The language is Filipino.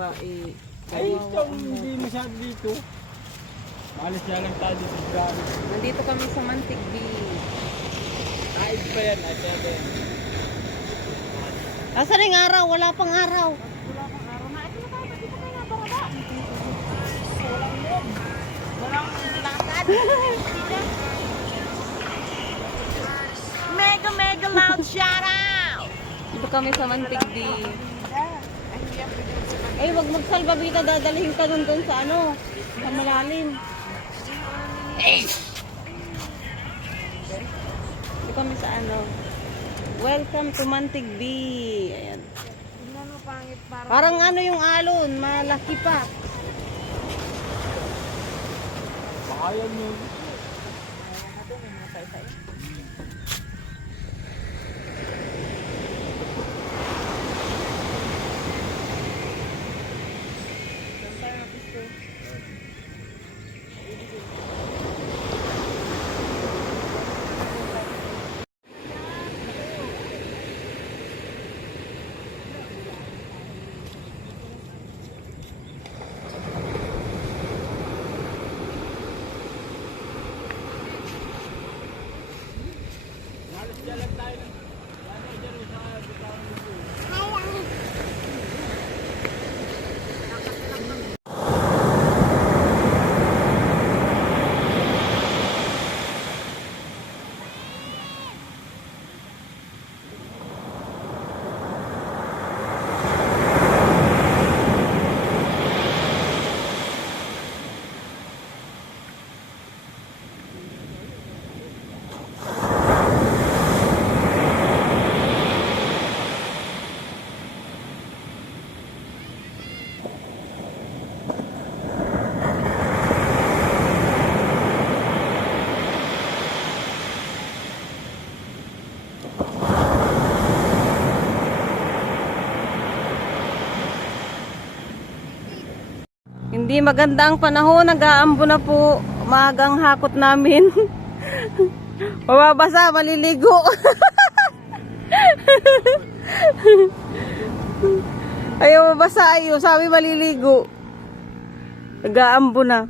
ba eh. Ay, yung hindi masyado dito. Maalis na lang tayo dito sa grabe. Nandito kami sa Mantigbi. Taig pa yan, at yan. Asan yung araw? Wala pang araw. Wala pang araw na. Ito na tayo, dito tayo na baraba. Walang yun. Walang lakad. Mega loud shout out! Dito kami sa Mantigbi. Ay, wag magsalbabida. Dadalhin ka dun sa ano. Sa malalim. Dito kami sa ano. Welcome to Mantigbi. Ayan. Parang ano yung alon. Malaki pa. Bakayan yun. Hindi maganda ang panahon. Nag-aambo na po. Magang hakot namin. Mababasa, maliligo. Ayaw mabasa ayo. Sabi maliligo. Nag-aambo na.